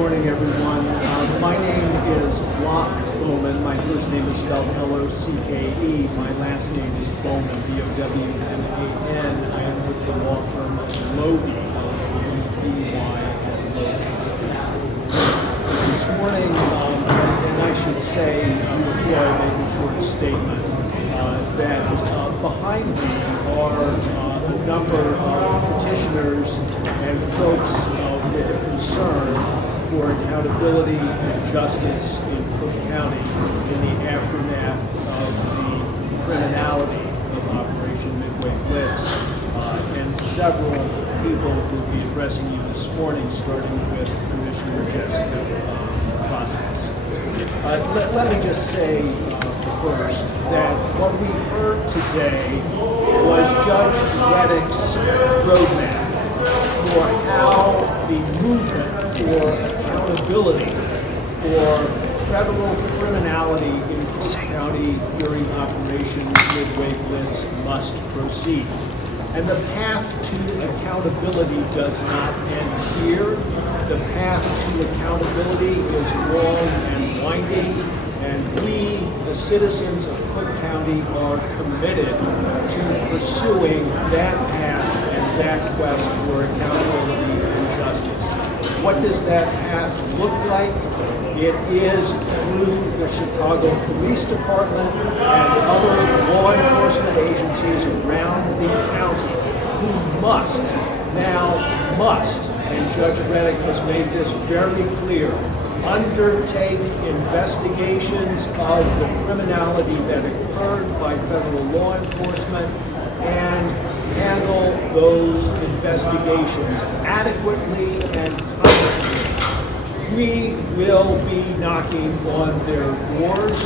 morning, everyone. My name is Locke Bowman. My first name is spelled L-O-C-K-E. My last name is Bowman, B-O-W-M-A-N. I am with the law firm of Loevy, L-O-E-V-Y, at Loevy. This morning, and I should say, before I make a short statement, that behind me are a number of petitioners and folks with a concern for accountability and justice in Cook County in the aftermath of the criminality of Operation Midway Blitz, and several people will be addressing you this morning, starting with Commissioner Jessica Vasquez. Let me just say first that what we heard today was Judge Reddick's roadmap for how the movement for accountability for federal criminality in Cook County during Operation Midway Blitz must proceed. And the path to accountability does not end here. The path to accountability is long and winding, and we, the citizens of Cook County, are committed to pursuing that path and that quest for accountability and justice. What does that path look like? It is through the Chicago Police Department and other law enforcement agencies around the county who must, and Judge Reddick has made this very clear, undertake investigations of the criminality that occurred by federal law enforcement and handle those investigations adequately and competently. We will be knocking on their doors.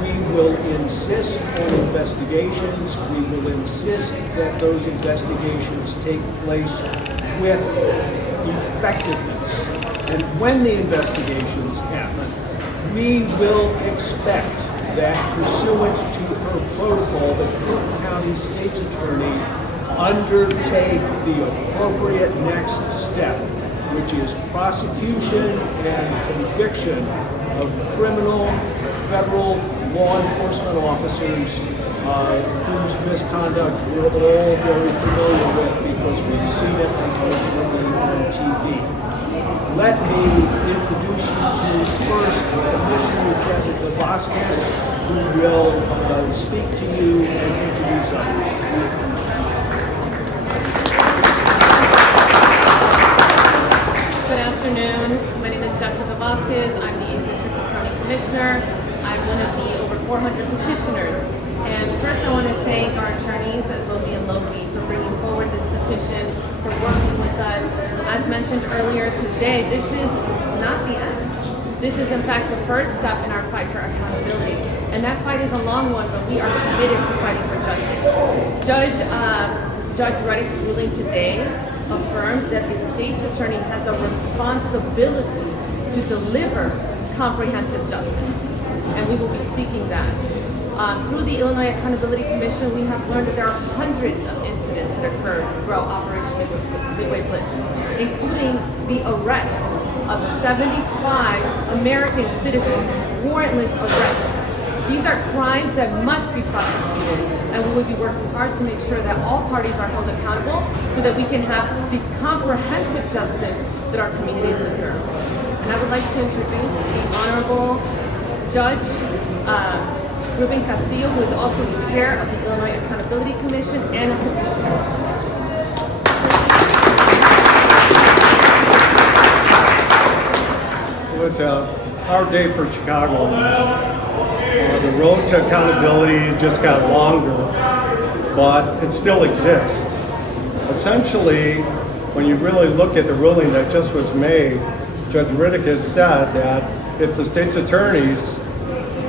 We will insist on investigations. We will insist that those investigations take place with effectiveness. And when the investigations happen, we will expect that pursuant to her protocol, the Cook County State's Attorney undertake the appropriate next step, which is prosecution and conviction of criminal federal law enforcement officers whose misconduct we're all very familiar with because we've seen it unfortunately on TV. Let me introduce you to first Commissioner Jessica Vasquez, who will speak to you and introduce others. Good afternoon. My name is Jessica Vasquez. I'm the District County Commissioner. I'm one of the over 400 petitioners. And first I want to thank our attorneys at Loevy and Loevy for bringing forward this petition, for working with us. As mentioned earlier today, this is not the end. This is in fact the first step in our fight for accountability. And that fight is a long one, but we are committed to fighting for justice. Judge Reddick's ruling today affirmed that the state's attorney has a responsibility to deliver comprehensive justice. And we will be seeking that. Through the Illinois Accountability Commission, we have learned that there are hundreds of incidents that occurred throughout Operation Midway Blitz, including the arrests of 75 American citizens, warrantless arrests. These are crimes that must be prosecuted, and we will be working hard to make sure that all parties are held accountable so that we can have the comprehensive justice that our communities deserve. And I would like to introduce the Honorable Judge Ruben Castillo, who is also the chair of the Illinois Accountability Commission and a petitioner. Well, it's a hard day for Chicagoans. The road to accountability just got longer, but it still exists. Essentially, when you really look at the ruling that just was made, Judge Reddick has said that if the state's attorneys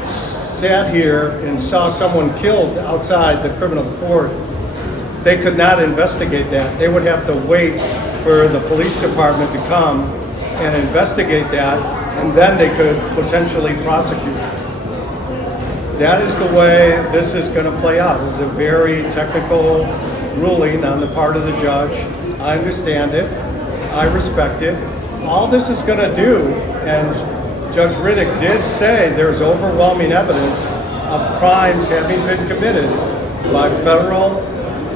sat here and saw someone killed outside the criminal court, they could not investigate that. They would have to wait for the police department to come and investigate that, and then they could potentially prosecute. That is the way this is going to play out. It's a very technical ruling on the part of the judge. I understand it. I respect it. all this is going to do, and Judge Reddick did say there's overwhelming evidence of crimes having been committed by federal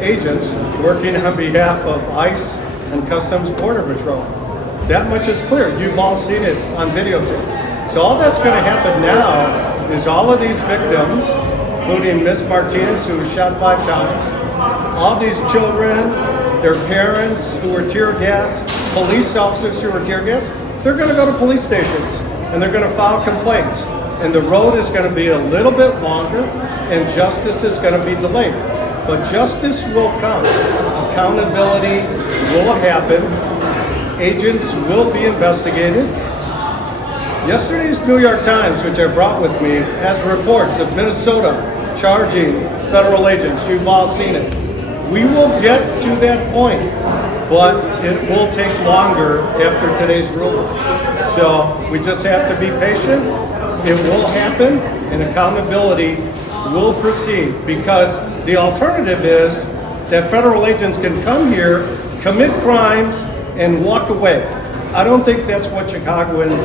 agents working on behalf of ICE and Customs Border Patrol. That much is clear. You've all seen it on videotape. So all that's going to happen now is all of these victims, including Miss Martinez, who was shot 5 times, all these children, their parents who were tear gassed, police officers who were tear gassed, they're going to go to police stations and they're going to file complaints. And the road is going to be a little bit longer and justice is going to be delayed. But justice will come. Accountability will happen. Agents will be investigated. Yesterday's New York Times, which I brought with me, has reports of Minnesota charging federal agents. You've all seen it. We will get to that point, but it will take longer after today's ruling. So we just have to be patient. It will happen, and accountability will proceed, because the alternative is that federal agents can come here, commit crimes, and walk away. I don't think that's what Chicagoans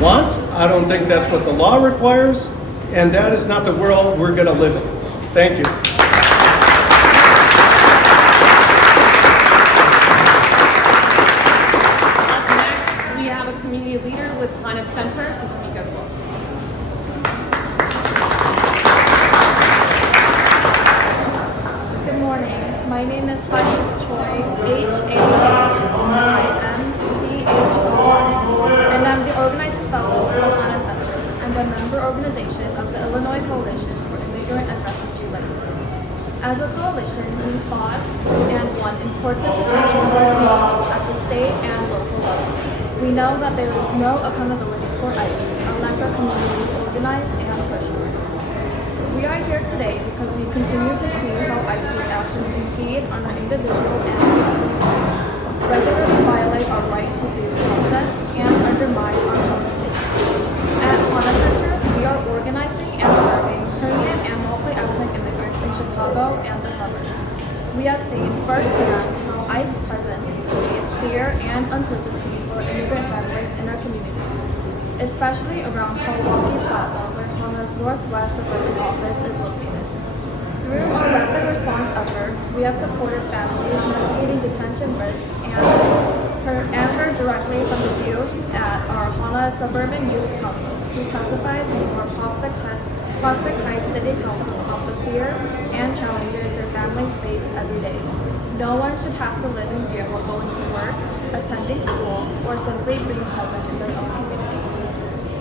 want. I don't think that's what the law requires, and that is not the world we're going to live in. Thank you. Next, we have a community leader with HANA Center to speak as well. Good morning. My name is Choi, H-A-H-R-I-M-C-H-O-R, and I'm the organizing fellow of HANA Center and the member organization of the Illinois Coalition for Immigrant and Refugee Rights. As a coalition, we fought and won important protections for communities at the state and local level. We know that there is no accountability for ICE unless our communities organize and push for it. We are here today because we continue to see how ICE's actions impede on our individual and collective rights, regularly violate our right to due process, and undermine our conversation. At HANA Center, we are organizing and serving Korean and multi-ethnic immigrants in Chicago and the suburbs. We have seen firsthand how ICE presence creates fear and uncertainty for immigrant families in our communities, especially around Loevy Plaza, where HANA's Northwest Suburban office is located. Through our rapid response efforts, we have supported families navigating detention risks and heard directly from the youth at our HANA Suburban Youth Council, who testified before Prospect Heights City Council about the fear and challenges their families face every day. No one should have to live in fear while going to work, attending school, or simply being present in their own community.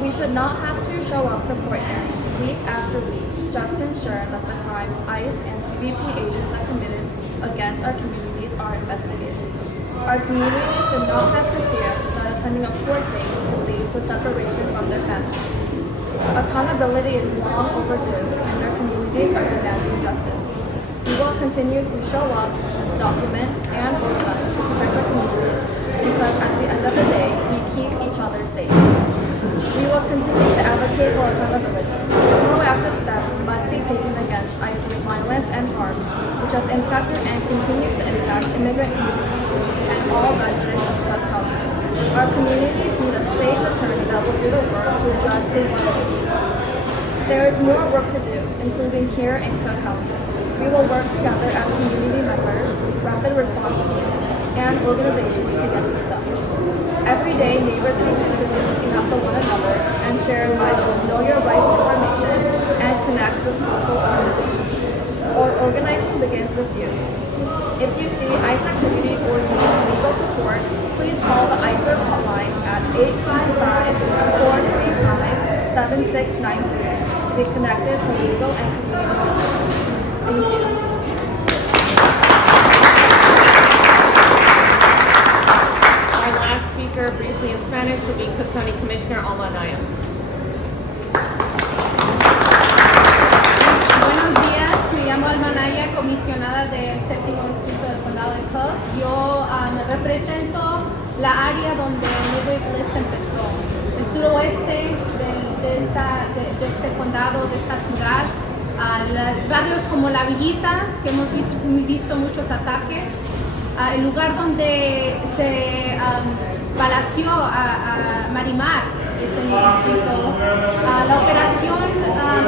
We should not have to show up to court hearings week after week just to ensure that the crimes ICE and CBP agents have committed against our communities are investigated. Our communities should not have to fear that attending a court date will lead to separation from their families. Accountability is long overdue, and our communities are demanding justice. We will continue to show up, document, and organize to protect our communities, because at the end of the day, we keep each other safe. We will continue to advocate for accountability. Proactive steps must be taken against ICE's violence and harm, which have impacted and continue to impact immigrant communities and all residents of Cook County. Our communities need a safe attorney that will do the work to address these violations. There is more work to do, including here in Cook County. We will work together as community members, rapid response teams, and organizations to get this done. Every day, neighbors can contribute looking after one another and share vital Know Your Rights information and connect with local organizations. Or organizing begins with you. If you see ICE activity or need legal support, please call the ICER hotline at 855-435-7693 to be connected to legal and community resources. Thank you. Our last speaker, briefly in Spanish, will be Cook County Commissioner Alma Anaya. Buenos días, me llamo Alma Anaya, comisionada del séptimo distrito del condado de Cook. Yo represento la área donde Midway Blitz empezó, el suroeste de este condado, de esta ciudad, los barrios como La Villita, que hemos visto muchos ataques, el lugar donde se balació a Marimar, este distrito. La operación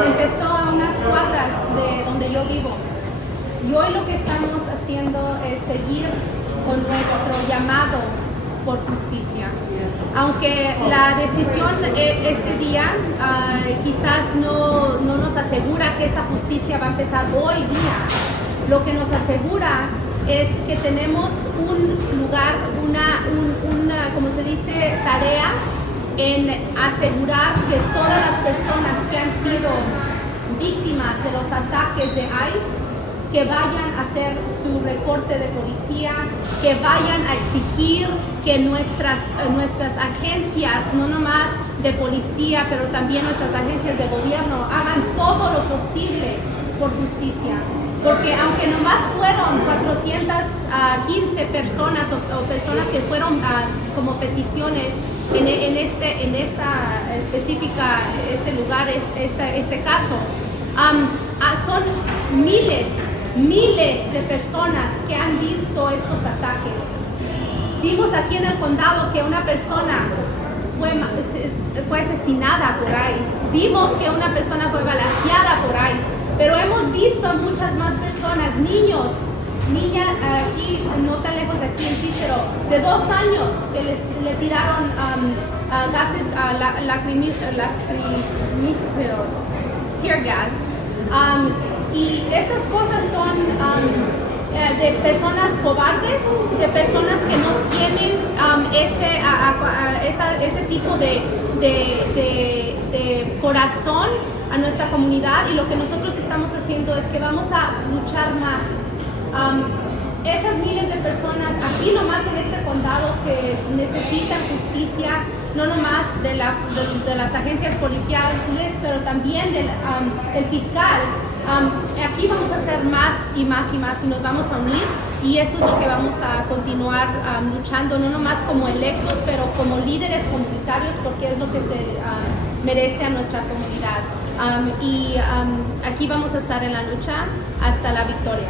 empezó a unas cuadras de donde yo vivo. Y hoy lo que estamos haciendo es seguir con nuestro llamado por justicia. Aunque la decisión este día quizás no nos asegura que esa justicia va a empezar hoy día, lo que nos asegura es que tenemos un lugar, una como se dice, tarea en asegurar que todas las personas que han sido víctimas de los ataques de ICE, que vayan a hacer su reporte de policía, que vayan a exigir que nuestras agencias, no nomás de policía, pero también nuestras agencias de gobierno, hagan todo lo posible por justicia. Porque aunque nomás fueron 415 personas o personas que fueron como peticiones en esta específica, este lugar, este caso, son miles de personas que han visto estos ataques. Vimos aquí en el condado que una persona fue asesinada por ICE. Vimos que una persona fue balaceada por ICE. Pero hemos visto muchas más personas, niñas, aquí, no tan lejos de aquí en Cícero, de 2 años que le tiraron gases lacrimígeros, tear gas. Y estas cosas son de personas cobardes, de personas que no tienen ese tipo de corazón a nuestra comunidad, y lo que nosotros estamos haciendo es que vamos a luchar más. Esas miles de personas aquí nomás en este condado que necesitan justicia, no nomás de las agencias policiales, pero también del fiscal. Aquí vamos a hacer más y más y más, y nos vamos a unir, y eso es lo que vamos a continuar luchando, no nomás como electos, pero como líderes comunitarios, porque es lo que se merece a nuestra comunidad. Aquí vamos a estar en la lucha hasta la victoria.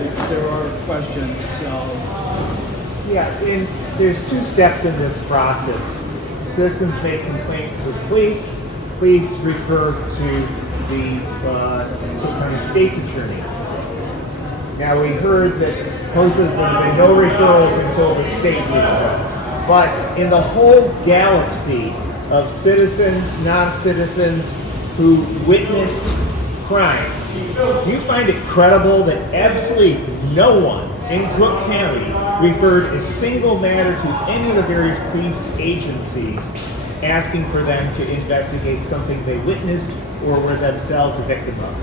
If there are questions, Yeah, there's 2 steps in this process. Citizens make complaints to the police. Police refer to the County State's Attorney. Now, we heard that supposedly there have been no referrals until the state did so. But in the whole galaxy of citizens, non-citizens who witnessed crimes, do you find it credible that absolutely no one in Cook County referred a single matter to any of the various police agencies asking for them to investigate something they witnessed or were themselves a victim of?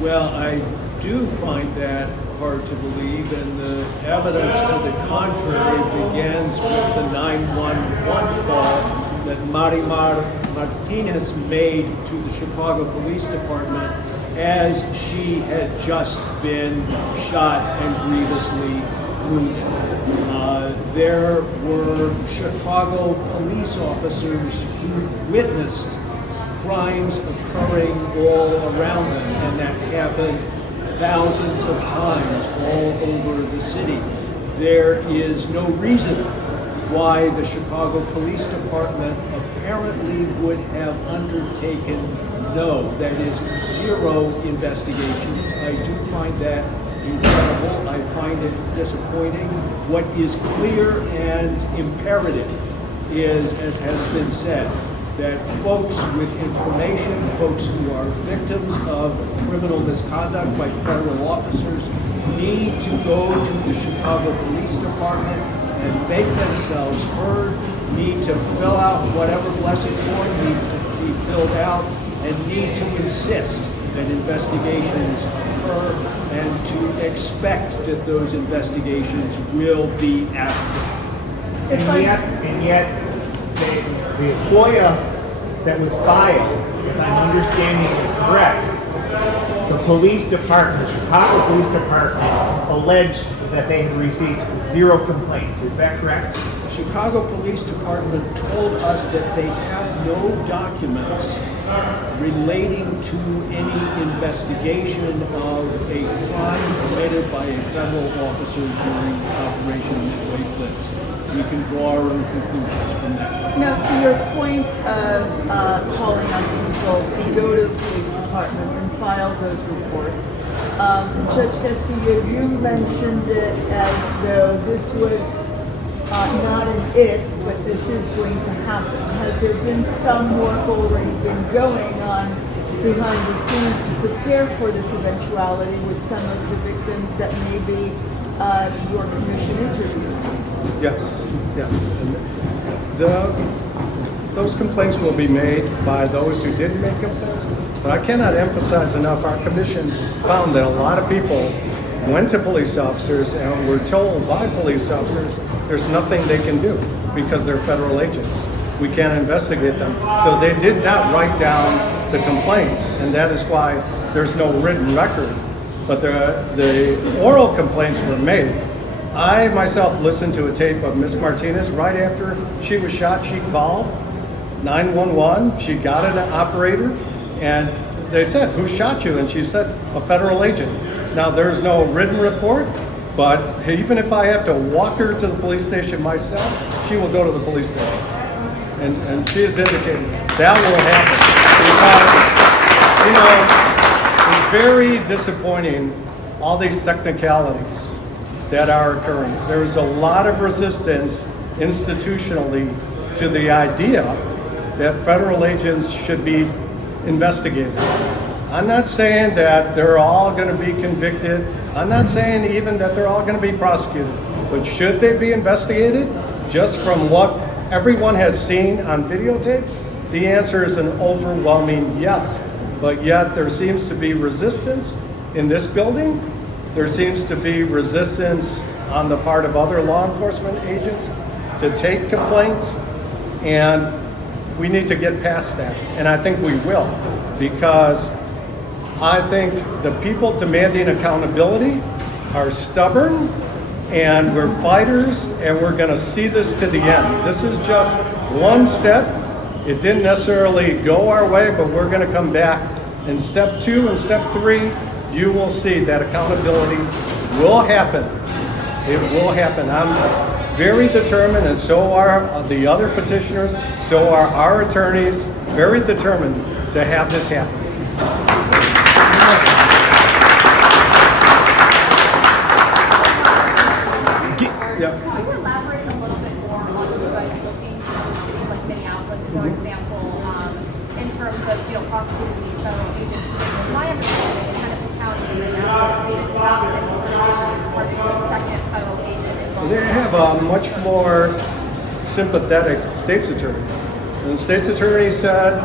well, I do find that hard to believe, and the evidence to the contrary begins with the 911 call that Marimar Martinez made to the Chicago Police Department as she had just been shot and grievously wounded. There were Chicago police officers who witnessed crimes occurring all around them, and that happened thousands of times all over the city. There is no reason why the Chicago Police Department apparently would have undertaken that is zero investigations. I do find that incredible. I find it disappointing. What is clear and imperative is, as has been said, that folks with information, folks who are victims of criminal misconduct by federal officers, need to go to the Chicago Police Department and make themselves heard, need to fill out whatever blessing form needs to be filled out, and need to insist that investigations occur and to expect that those investigations will be accurate. And yet the FOIA that was filed, if I'm understanding it correct, the police department, the Chicago Police Department, alleged that they had received 0 complaints. Is that correct? The Chicago Police Department told us that they have no documents relating to any investigation of a crime committed by a federal officer during Operation Midway Blitz. We can draw our own conclusions from that. Now, to your point of calling on people to go to the police department and file those reports, Judge Castillo, you mentioned it as though this was not an if, but this is going to happen. Has there been some work already been going on behind the scenes to prepare for this eventuality with some of the victims that may be your commission interviewed? Yes, yes. And those complaints will be made by those who didn't make complaints. But I cannot emphasize enough, our commission found that a lot of people went to police officers and were told by police officers there's nothing they can do because they're federal agents. We can't investigate them. So they did not write down the complaints, and that is why there's no written record. But the oral complaints were made. I myself listened to a tape of Miss Martinez right after she was shot. She called 911. She got an operator, and they said, "Who shot you?" And she said, "A federal agent." Now, there's no written report, but even if I have to walk her to the police station myself, she will go to the police station. And she has indicated that will happen. Because, it's very disappointing, all these technicalities that are occurring. There's a lot of resistance institutionally to the idea that federal agents should be investigated. I'm not saying that they're all going to be convicted. I'm not saying even that they're all going to be prosecuted. But should they be investigated just from what everyone has seen on videotape? The answer is an overwhelming yes. But yet there seems to be resistance in this building. There seems to be resistance on the part of other law enforcement agents to take complaints. And we need to get past that. And I think we will, because I think the people demanding accountability are stubborn, and we're fighters, and we're going to see this to the end. This is just one step. It didn't necessarily go our way, but we're going to come back. In step 2 and step 3, you will see that accountability will happen. It will happen. I'm very determined, and so are the other petitioners, so are our attorneys, very determined to have this happen. Yeah. Could you elaborate a little bit more on what you guys are looking to cities like Minneapolis, for example, in terms of prosecuting these federal agents? Because to my understanding, in Hennepin County and Minneapolis, they didn't have any sort of issues targeting the second federal agent involved. They have a much more sympathetic state's attorney. And the state's attorney said,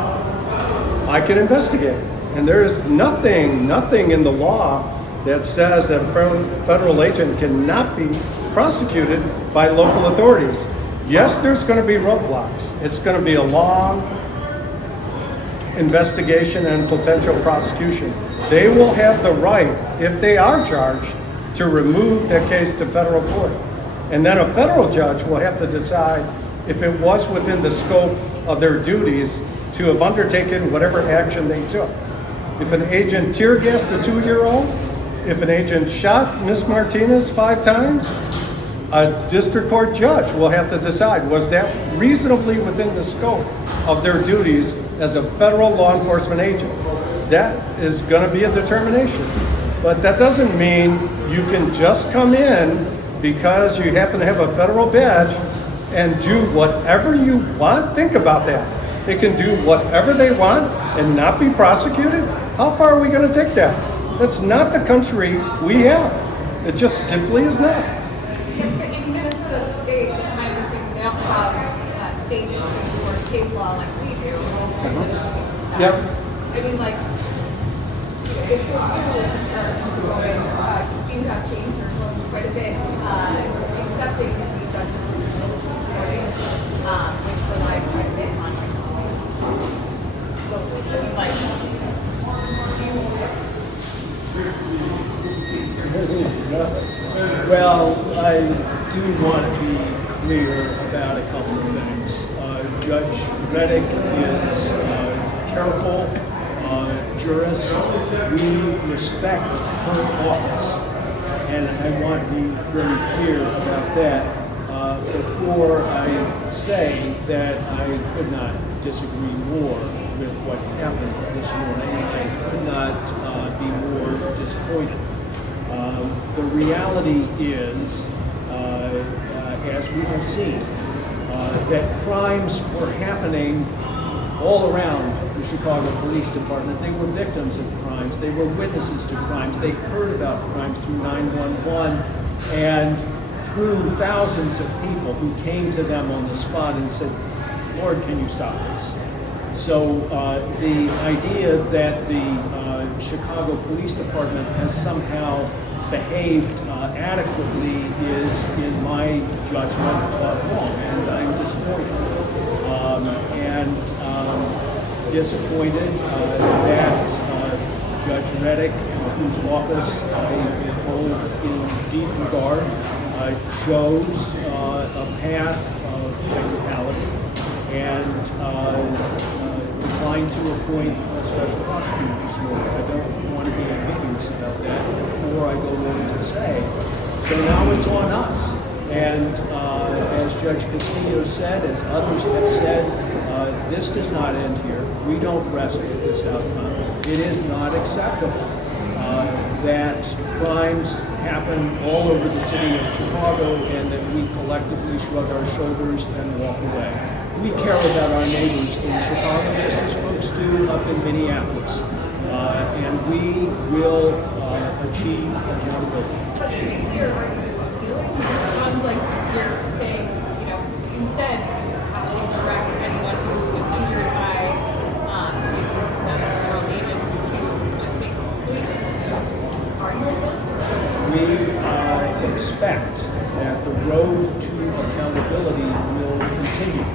I can investigate. And there is nothing in the law that says that a federal agent cannot be prosecuted by local authorities. Yes, there's going to be roadblocks. It's going to be a long investigation and potential prosecution. They will have the right, if they are charged, to remove that case to federal court. And then a federal judge will have to decide if it was within the scope of their duties to have undertaken whatever action they took. If an agent tear gassed a 2-year-old, if an agent shot Miss Martinez 5 times, a district court judge will have to decide, was that reasonably within the scope of their duties as a federal law enforcement agent? That is going to be a determination. But that doesn't mean you can just come in because you happen to have a federal badge and do whatever you want. Think about that. They can do whatever they want and not be prosecuted? How far are we going to take that? That's not the country we have. It just simply is not. In Minnesota, my understanding, they don't have state or case law like we do. Yep. I mean, like, the two rules seem to have changed quite a bit, accepting the judge's ruling, which relied quite a bit on technology. So, I mean, like, Well, I do want to be clear about a couple of things. Judge Reddick is careful jurist. We respect her office, and I want to be very clear about that before I say that I could not disagree more with what happened this morning. I could not be more disappointed. The reality is, as we have seen, that crimes were happening all around the Chicago Police Department. They were victims of crimes. They were witnesses to crimes. They heard about crimes through 911 and through thousands of people who came to them on the spot and said, Lord, can you stop this? So the idea that the Chicago Police Department has somehow behaved adequately is, in my judgment, wrong, and I'm disappointed. Disappointed that Judge Reddick, whose office I hold in deep regard, chose a path of technicality and declined to appoint a special prosecutor this morning. I don't want to be ambiguous about that before I go on to say. So now it's on us. And as Judge Castillo said, as others have said, this does not end here. We don't rest with this outcome. It is not acceptable that crimes happen all over the city of Chicago and that we collectively shrug our shoulders and walk away. We care about our neighbors in Chicago just as folks do up in Minneapolis. And we will achieve accountability. But to be clear, are you doing? It sounds like you're saying, instead, having to correct anyone who was injured by the use of federal agents to just make police. So, are you open? We expect that the road to accountability will continue.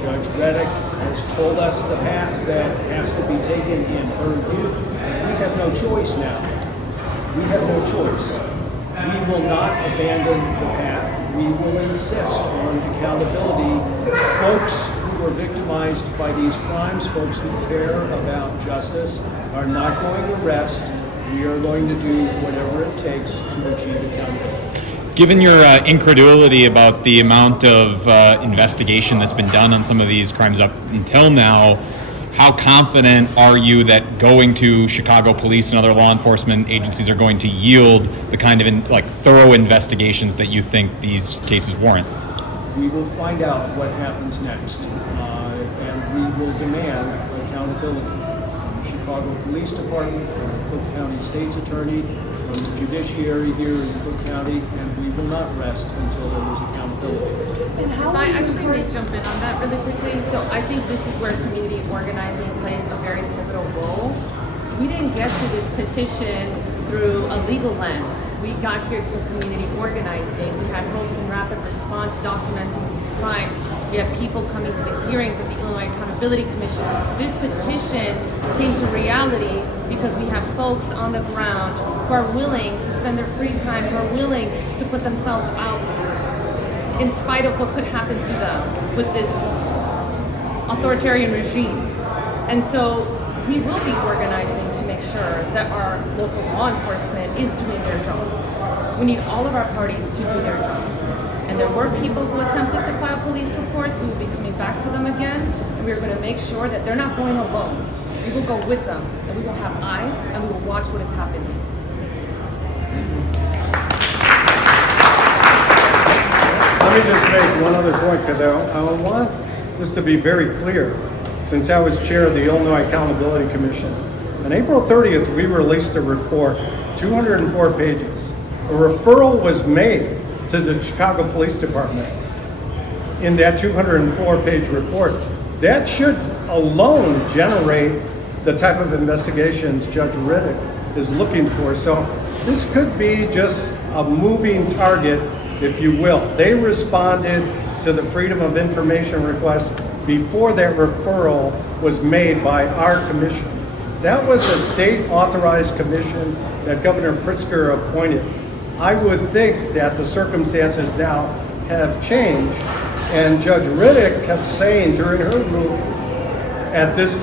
Judge Reddick has told us the path that has to be taken in her view. We have no choice now. We have no choice. We will not abandon the path. We will insist on accountability. Folks who were victimized by these crimes, folks who care about justice, are not going to rest. We are going to do whatever it takes to achieve accountability. Given your incredulity about the amount of investigation that's been done on some of these crimes up until now, how confident are you that going to Chicago police and other law enforcement agencies are going to yield the kind of thorough investigations that you think these cases warrant? We will find out what happens next, and we will demand accountability from the Chicago Police Department, from the Cook County State's Attorney, from the judiciary here in Cook County, and we will not rest until there is accountability. If I actually may jump in on that really quickly. So I think this is where community organizing plays a very pivotal role. We didn't get to this petition through a legal lens. We got here through community organizing. We had folks in rapid response documenting these crimes. We had people coming to the hearings of the Illinois Accountability Commission. This petition came to reality because we have folks on the ground who are willing to spend their free time, who are willing to put themselves out in spite of what could happen to them with this authoritarian regime. And so we will be organizing to make sure that our local law enforcement is doing their job. We need all of our parties to do their job. And there were people who attempted to file police reports. We will be coming back to them again, and we are going to make sure that they're not going alone. We will go with them, and we will have eyes, and we will watch what is happening. Let me just make one other point, because I want this to be very clear. Since I was chair of the Illinois Accountability Commission, on April 30th, we released a report, 204 pages. A referral was made to the Chicago Police Department in that 204-page report. That should alone generate the type of investigations Judge Reddick is looking for. So this could be just a moving target, if you will. They responded to the Freedom of Information request before that referral was made by our commission. That was a state-authorized commission that Governor Pritzker appointed. I would think that the circumstances now have changed, and Judge Reddick kept saying during her ruling At this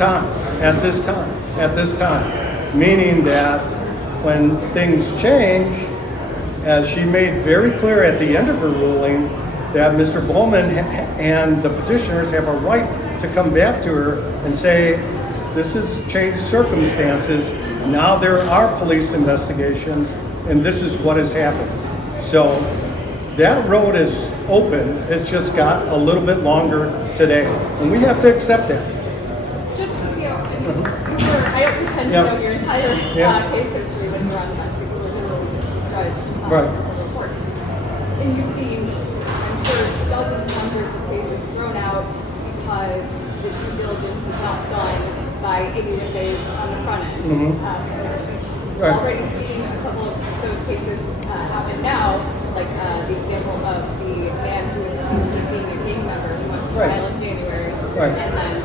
time, meaning that when things change, as she made very clear at the end of her ruling, that Mr. Bowman and the petitioners have a right to come back to her and say, this is changed circumstances, now there are police investigations, and this is what has happened. So that road is open, it's just got a little bit longer today, and we have to accept that. Judge Castillo, I don't pretend to know your entire case history when you're on the bench because you're the judge Right. of the court. And you've seen, I'm sure, dozens, hundreds of cases thrown out because the due diligence was not done by AUSAs on the front end. Right. Already seeing a couple of those cases happen now, like the example of the man who was accused of being a gang member who went to trial in January, Right. and then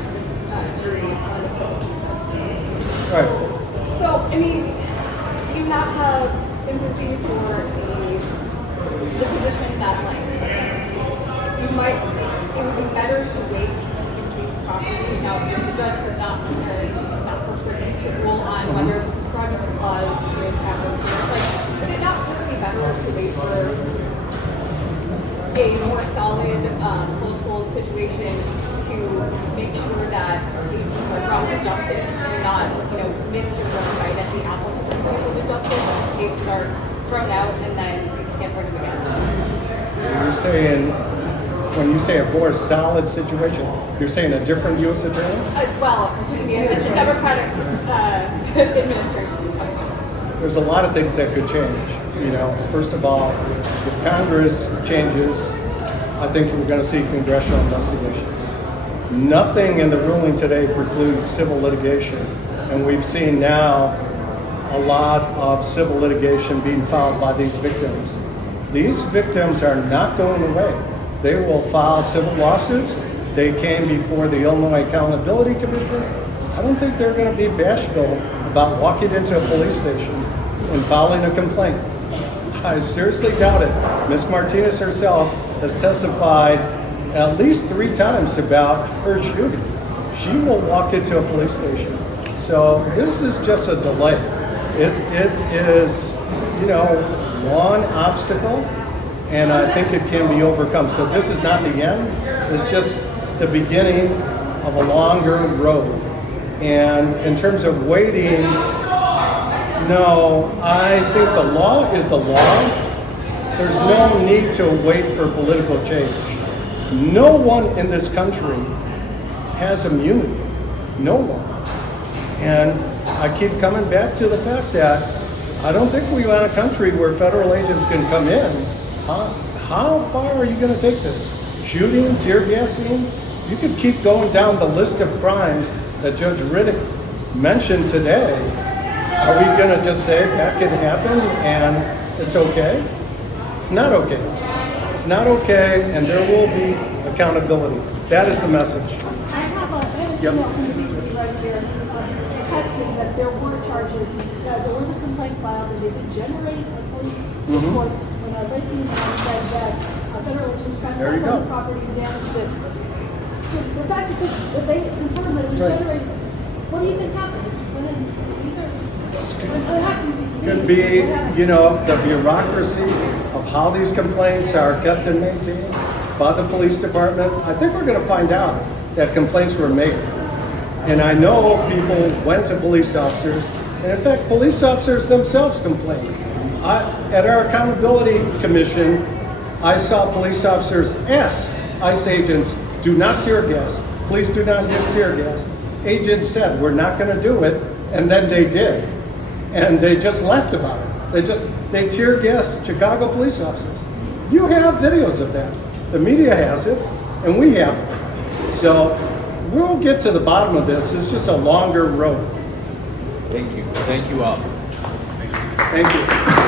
the jury on the Right. So, I mean, do you not have sympathy for the position that, like, you might think it would be better to wait to increase property? Now, if the judge has not purported to rule on whether the supremacy clause is applicable, like, would it not just be better to wait for a more solid political situation to make sure that agents are brought to justice and not, missed or thrown right at the applicable people to justice? Cases are thrown out and then you can't bring them again. You're saying, when you say a more solid situation, you're saying a different U.S. attorney? Well, it's a Democratic administration. There's a lot of things that could change. First of all, if Congress changes, I think we're going to see congressional investigations. Nothing in the ruling today precludes civil litigation, and we've seen now a lot of civil litigation being filed by these victims. These victims are not going away. They will file civil lawsuits. They came before the Illinois Accountability Commission. I don't think they're going to be bashful about walking into a police station and filing a complaint. I seriously doubt it. Ms. Martinez herself has testified at least 3 times about her shooting. She will walk into a police station. So this is just a delay. It is, one obstacle, and I think it can be overcome. So this is not the end. It's just the beginning of a longer road. And in terms of waiting, no, I think the law is the law. There's no need to wait for political change. No one in this country has immunity. No one. And I keep coming back to the fact that I don't think we want a country where federal agents can come in. How far are you going to take this? Shooting, tear gassing? You could keep going down the list of crimes that Judge Reddick mentioned today. Are we going to just say that can happen and it's okay? It's not okay. It's not okay, and there will be accountability. That is the message. I have a email from CPD right here attesting that there were charges. There was a complaint filed, and they did generate a police report when a breaking man said that federal agents There you trespassed on go. the property and damaged it. So the fact that they confirmed that it was Right. generated, what do you think happened? It just went into the ether? It has to be CPD. Could be, the bureaucracy of how these complaints are kept and maintained by the police department. I think we're going to find out that complaints were made. And I know people went to police officers, and in fact, police officers themselves complained. At our accountability commission, I saw police officers ask ICE agents, do not tear gas. Please do not use tear gas. Agents said, we're not going to do it, and then they did. And they just laughed about it. They tear gassed Chicago police officers. You have videos of that. The media has it, and we have it. So we'll get to the bottom of this. It's just a longer road. Thank you. Thank you all. Thank you.